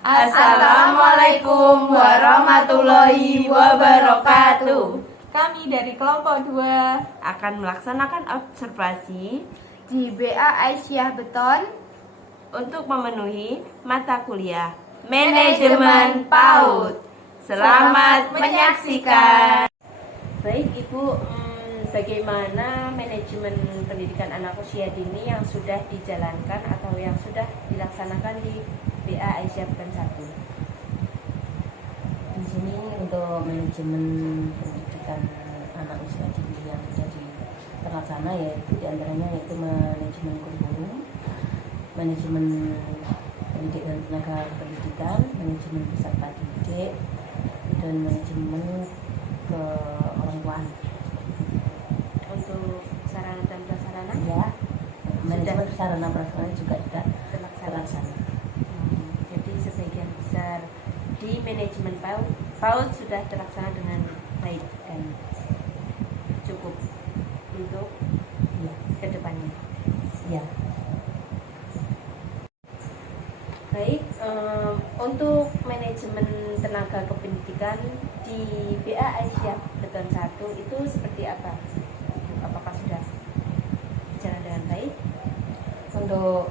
Assalamualaikum warahmatullahi wabarakatuh. Kami dari kelompok 2 Akan melaksanakan observasi di BA Aisyah Beton untuk memenuhi mata kuliah Manajemen PAUD. Selamat menyaksikan. Baik Ibu, bagaimana manajemen pendidikan anak usia dini yang sudah dijalankan atau yang sudah dilaksanakan di BA Aisyah Beton 1? Di sini untuk manajemen pendidikan anak usia dini yang sudah terlaksana yaitu diantaranya yaitu manajemen kurikulum, manajemen pendidikan tenaga pendidikan, manajemen peserta didik, dan manajemen ke orang tua. Untuk sarana dan prasarana? Ya, manajemen sarana prasarana juga sudah terlaksana. Jadi sebagian besar di manajemen PAUD sudah terlaksana dengan baik dan cukup untuk kedepannya. Ya. Baik, untuk manajemen tenaga kependidikan di BA Aisyah Beton 1 itu seperti apa? Apakah sudah berjalan dengan baik? Untuk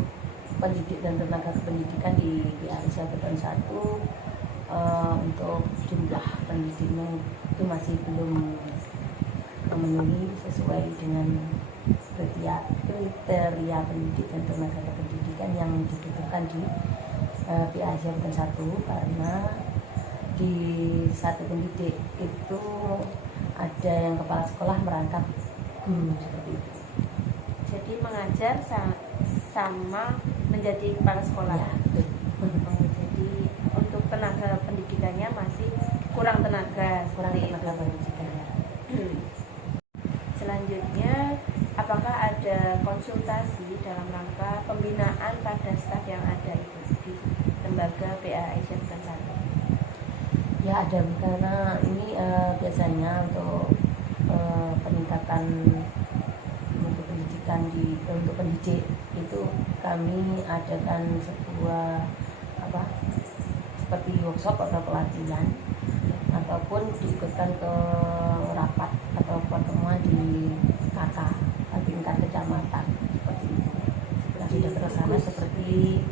pendidik dan tenaga kependidikan di BA Aisyah Beton 1 untuk jumlah pendidiknya itu masih belum memenuhi sesuai dengan kriteria pendidik dan tenaga kependidikan yang dibutuhkan di BA Aisyah Beton 1, karena di satu pendidik itu ada yang kepala sekolah merangkap guru seperti itu. Jadi mengajar sama menjadi kepala sekolah. Ya, betul. Jadi untuk tenaga pendidikannya masih kurang tenaga pendidikan. Selanjutnya, apakah ada konsultasi dalam rangka pembinaan pada staf yang ada itu di lembaga BA Aisyah Beton 1? Ya ada, karena ini biasanya untuk peningkatan untuk pendidikan untuk pendidik itu kami adakan sebuah seperti workshop atau pelatihan ataupun diikutkan ke rapat atau pertemuan di KK tingkat kecamatan seperti itu. Sudah terlaksana seperti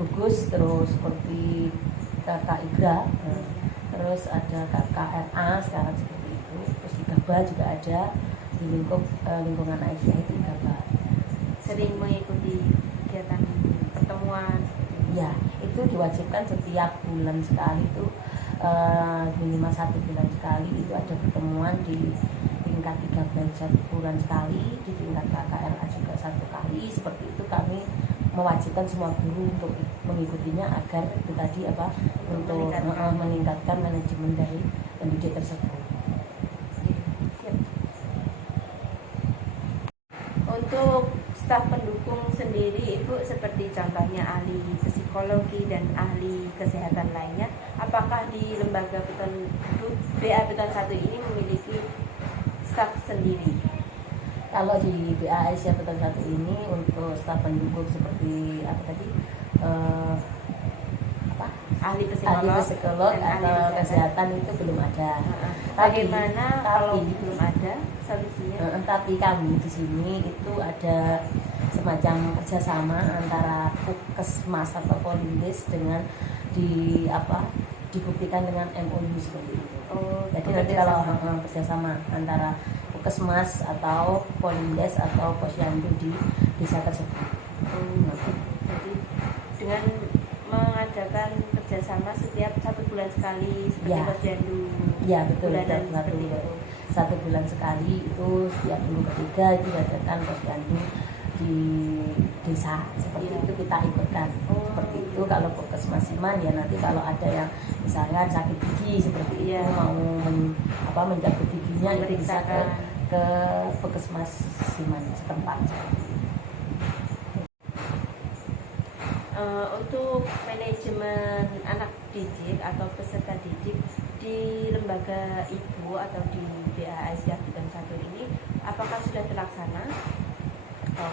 gugus, terus seperti kakak IGRA, terus ada kakak RA sekarang seperti itu, terus di GABA juga ada di lingkungan Aisyah itu GABA. Sering mengikuti kegiatan pertemuan? Ya, itu diwajibkan setiap bulan sekali itu minimal 1 bulan sekali itu ada pertemuan di tingkat 3 1 bulan sekali, di tingkat KKRA juga 1 kali. Seperti itu kami mewajibkan semua guru untuk mengikutinya agar itu tadi untuk meningkatkan manajemen dari pendidik tersebut. Siap. Untuk staf pendukung sendiri Ibu, seperti contohnya ahli psikologi dan ahli kesehatan lainnya, apakah di lembaga BA Beton 1 ini memiliki staf sendiri? Kalau di BA Aisyah Beton 1 ini untuk staf pendukung seperti Ahli ahli psikolog psikolog dan atau ahli kesehatan itu belum ada. Bagaimana kalau tapi belum ada solusinya? Tapi kami di sini itu ada semacam kerjasama antara Puskesmas atau Polindes dengan dibuktikan dengan MOU seperti itu. Jadi nanti kalau kerjasama antara Puskesmas atau Polindes atau Posyandu di desa tersebut. Jadi dengan mengadakan kerjasama setiap 1 bulan sekali seperti Posyandu. Ya betul, Seperti itu. 1 bulan sekali itu setiap minggu ketiga itu diadakan Posyandu di desa seperti itu kita ikutkan. Seperti itu kalau Puskesmas Siman ya nanti kalau ada yang misalnya sakit gigi seperti itu mau menjaga giginya itu bisa ke Puskesmas Siman setempat. Untuk manajemen anak didik atau peserta didik di lembaga Ibu atau di BA Aisyah Beton 1 ini, apakah sudah terlaksana atau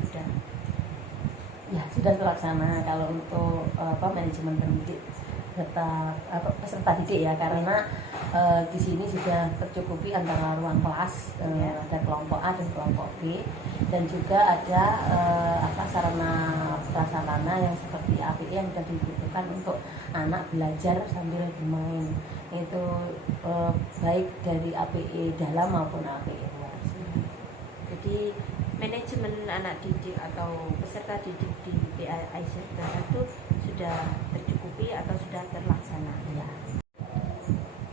sudah? Ya, sudah terlaksana kalau untuk manajemen pendidik peserta didik ya, karena di sini sudah tercukupi antara ruang kelas, ada kelompok A dan kelompok B, dan juga ada sarana prasarana yang seperti APE yang sudah dibutuhkan untuk anak belajar sambil bermain, itu baik dari APE dalam maupun APE luar. Jadi manajemen anak didik atau peserta didik di BA Aisyah itu sudah tercukupi atau sudah terlaksana Ya.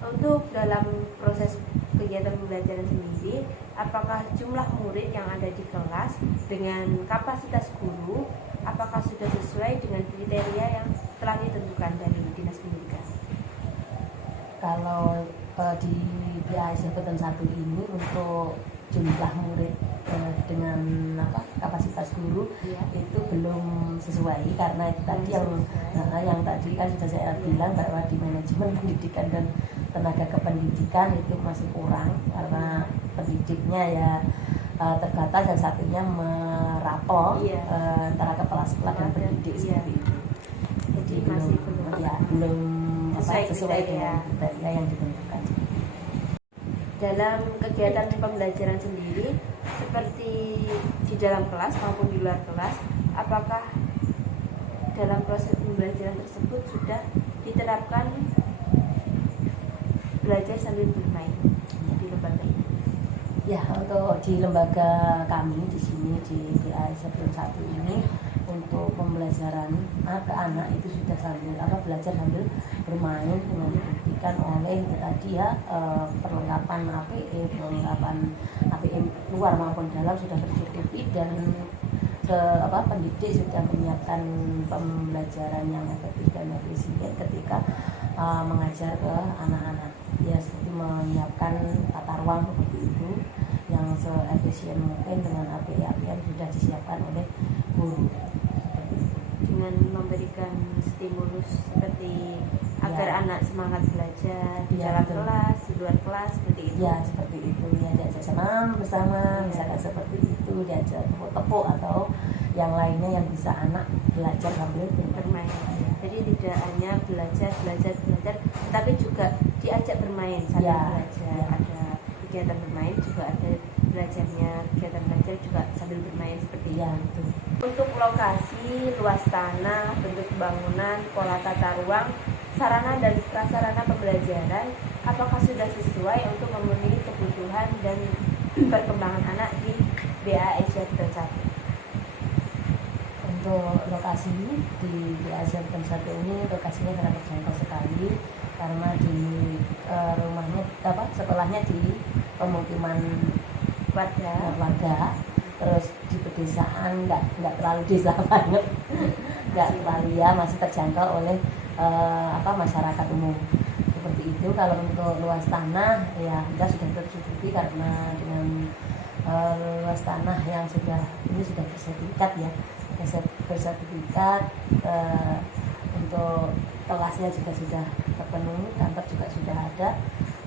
Untuk dalam proses kegiatan pembelajaran sendiri, apakah jumlah murid yang ada di kelas dengan kapasitas guru apakah sudah sesuai dengan kriteria yang telah ditentukan dari Dinas Pendidikan? Kalau di BA Aisyah Beton 1 ini untuk jumlah murid dengan kapasitas guru itu belum sesuai, karena itu tadi yang tadi kan sudah saya bilang bahwa di manajemen pendidikan dan tenaga kependidikan itu masih kurang karena pendidiknya ya terbatas dan satunya merapel antara kepala sekolah dan pendidik seperti itu. Jadi belum sesuai dengan kriteria yang ditentukan. Dalam kegiatan pembelajaran sendiri, seperti di dalam kelas maupun di luar kelas, apakah dalam proses pembelajaran tersebut sudah diterapkan belajar sambil bermain di lembaga ini? Ya, untuk di lembaga kami di sini di BA Aisyah Beton 1 ini untuk pembelajaran ke anak itu sudah sambil belajar sambil bermain dengan dibuktikan oleh tadi perlengkapan APE, perlengkapan APE luar maupun dalam sudah tercukupi, dan pendidik sudah menyiapkan pembelajaran yang efektif dan efisien ketika mengajar ke anak-anak. Ya, seperti menyiapkan tata ruang seperti itu yang seefisien mungkin dengan APE-APE yang sudah disiapkan oleh guru, dengan memberikan stimulus seperti agar anak semangat belajar di dalam kelas, di luar kelas, seperti itu. Ya, seperti itu ya, diajak senam bersama, misalkan seperti itu, diajak tepuk-tepuk atau yang lainnya yang bisa anak belajar sambil bermain. Jadi tidak hanya belajar, tapi juga diajak bermain sambil belajar. Ada kegiatan bermain, juga ada belajarnya, kegiatan belajar juga sambil bermain seperti itu. Untuk lokasi, luas tanah, bentuk bangunan, pola tata ruang, sarana dan prasarana pembelajaran, apakah sudah sesuai untuk memenuhi kebutuhan dan perkembangan anak di BA Aisyah Beton 1? Untuk lokasi di BA Aisyah Beton 1 ini lokasinya sangat terjangkau sekali, karena di rumahnya sekolahnya di pemukiman warga, terus di pedesaan nggak terlalu desa banget, nggak terlalu masih terjangkau oleh masyarakat umum seperti itu. Kalau untuk luas tanah ya kita sudah tercukupi, karena dengan luas tanah yang sudah bersertifikat untuk kelasnya juga sudah terpenuhi, kantor juga sudah ada.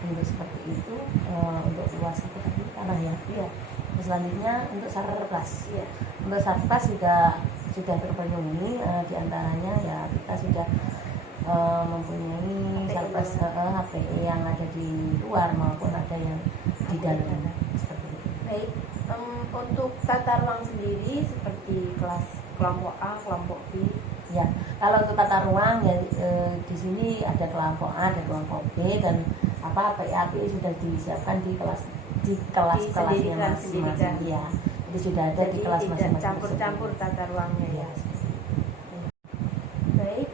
Untuk seperti itu untuk luas tanah ya. Selanjutnya untuk sarkas, untuk sarkas sudah terpenuhi, diantaranya ya kita sudah mempunyai sarkas HPE yang ada di luar maupun ada yang di dalam seperti itu. Baik, untuk tata ruang sendiri seperti kelas kelompok A, kelompok B. Ya, kalau untuk tata ruang ya di sini ada kelompok A dan kelompok B, dan APE sudah disiapkan di kelas-kelasnya masing-masing. Ya, itu sudah ada di kelas masing-masing. Campur-campur tata ruangnya ya. Baik,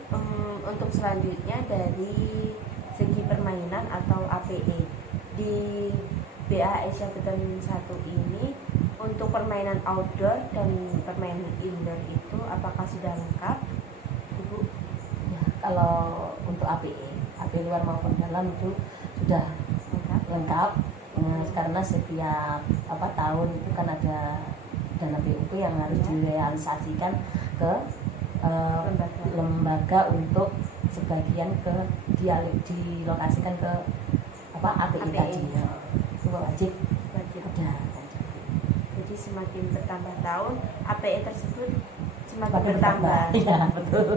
untuk selanjutnya dari segi permainan atau APE di BA Aisyah Beton 1 ini, untuk permainan outdoor dan permainan indoor itu apakah sudah lengkap, Ibu? Ya, kalau untuk APE luar maupun dalam itu sudah lengkap. Karena setiap tahun itu kan ada dana BUP yang harus direalisasikan ke lembaga untuk sebagian dilokasikan ke APE tadi. Itu wajib ada. Jadi semakin bertambah tahun, APE tersebut semakin bertambah. Iya, betul.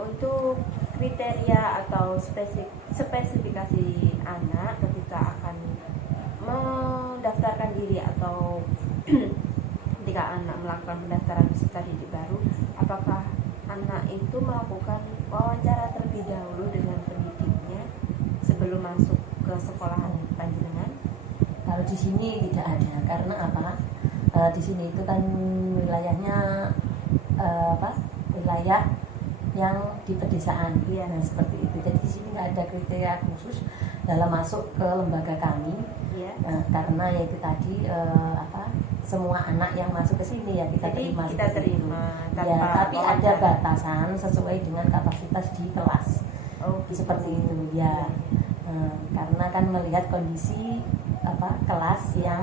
Untuk kriteria atau spesifikasi anak ketika akan mendaftarkan diri atau ketika anak melakukan pendaftaran peserta didik baru, apakah anak itu melakukan wawancara terlebih dahulu dengan pendidiknya sebelum masuk ke sekolahan panjenengan? Kalau di sini tidak ada, karena apa? Di sini itu kan wilayahnya wilayah yang di pedesaan, Iya. nah, seperti itu. Jadi di sini nggak ada kriteria khusus dalam masuk ke lembaga kami, Iya. karena ya itu tadi semua anak yang masuk ke sini ya kita Jadi terima. kita seperti terima itu. tanpa Ya, tapi ada wawancara. batasan sesuai dengan kapasitas di kelas. Oh, Seperti itu ya. Karena kan melihat kondisi kelas yang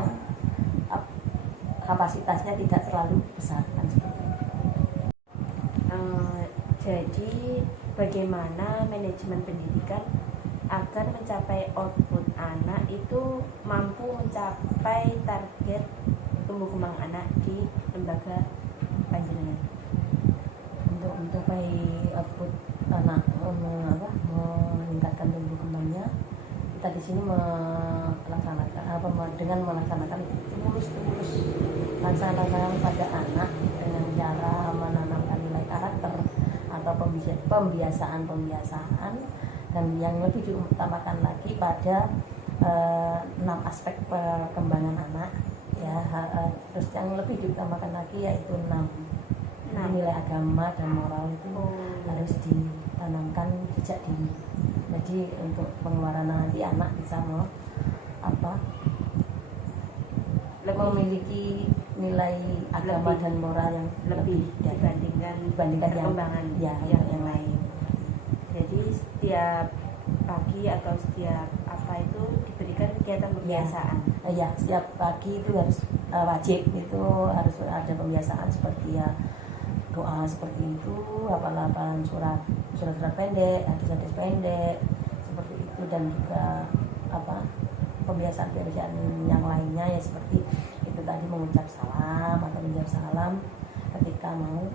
kapasitasnya tidak terlalu besar kan seperti itu. Jadi bagaimana manajemen pendidikan agar mencapai output anak itu mampu mencapai target tumbuh kembang anak di lembaga panjenengan? Untuk mencapai output anak meningkatkan tumbuh kembangnya, kita di sini dengan melaksanakan stimulus laksanakan pada anak dengan cara menanamkan nilai karakter atau pembiasaan dan yang lebih diutamakan lagi pada 6 aspek perkembangan anak ya. Terus yang lebih diutamakan lagi yaitu 6 nilai agama dan moral itu harus ditanamkan sejak dini. Jadi untuk pengeluaran nanti anak bisa memiliki nilai agama dan moral yang lebih dibandingkan perkembangan yang lain. Jadi setiap pagi atau setiap itu diberikan kegiatan pembiasaan. Ya, setiap pagi itu harus wajib itu harus ada pembiasaan seperti ya doa seperti itu, hafalan surat pendek, hadis pendek seperti itu, dan juga pembiasaan yang lainnya ya seperti itu tadi, mengucap salam atau menjawab salam ketika mau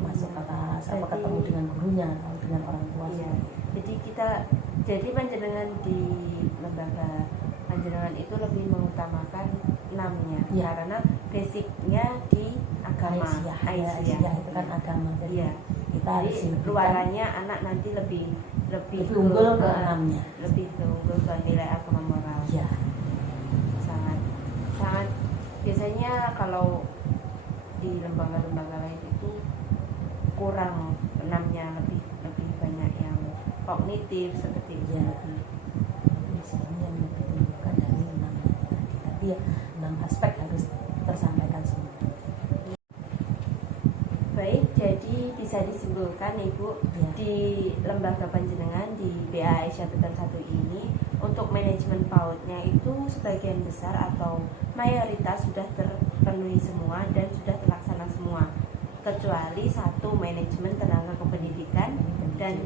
masuk ke kelas atau ketemu dengan gurunya atau dengan orang tua. Iya. Jadi panjenengan di lembaga panjenengan itu lebih mengutamakan 6-nya ya. Karena basicnya di agama. Aisyah itu kan agama. Jadi kita harus luarannya anak nanti lebih unggul ke 6-nya. Lebih unggul ke nilai agama moral. Ya. Sangat biasanya kalau di lembaga-lembaga lain itu kurang 6-nya, lebih banyak yang kognitif seperti itu. Ya. Misalnya yang lebih ditunjukkan dari 6 tadi, tapi ya 6 aspek harus tersampaikan semua. Baik, jadi bisa disimpulkan Ibu, di lembaga panjenengan di BA Aisyah Beton 1 ini untuk manajemen PAUD-nya itu sebagian besar atau mayoritas sudah terpenuhi semua dan sudah terlaksana semua, kecuali satu, manajemen tenaga kependidikan dan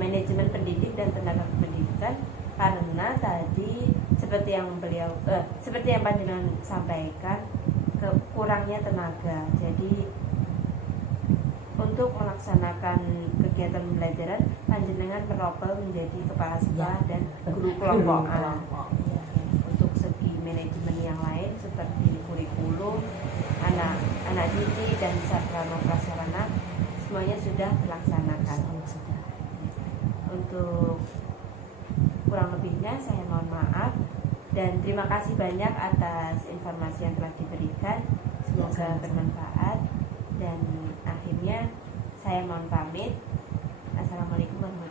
manajemen pendidik dan tenaga kependidikan, karena tadi seperti yang panjenengan sampaikan, kurangnya tenaga. Jadi untuk melaksanakan kegiatan pembelajaran panjenengan meropel menjadi kepala sekolah dan guru kelompok A. Untuk segi manajemen yang lain seperti kurikulum, anak didik dan sarana prasarana semuanya sudah terlaksanakan. Untuk kurang lebihnya saya mohon maaf dan terima kasih banyak atas informasi yang telah diberikan. Semoga bermanfaat dan akhirnya saya mohon pamit. Assalamualaikum warahmatullahi wabarakatuh.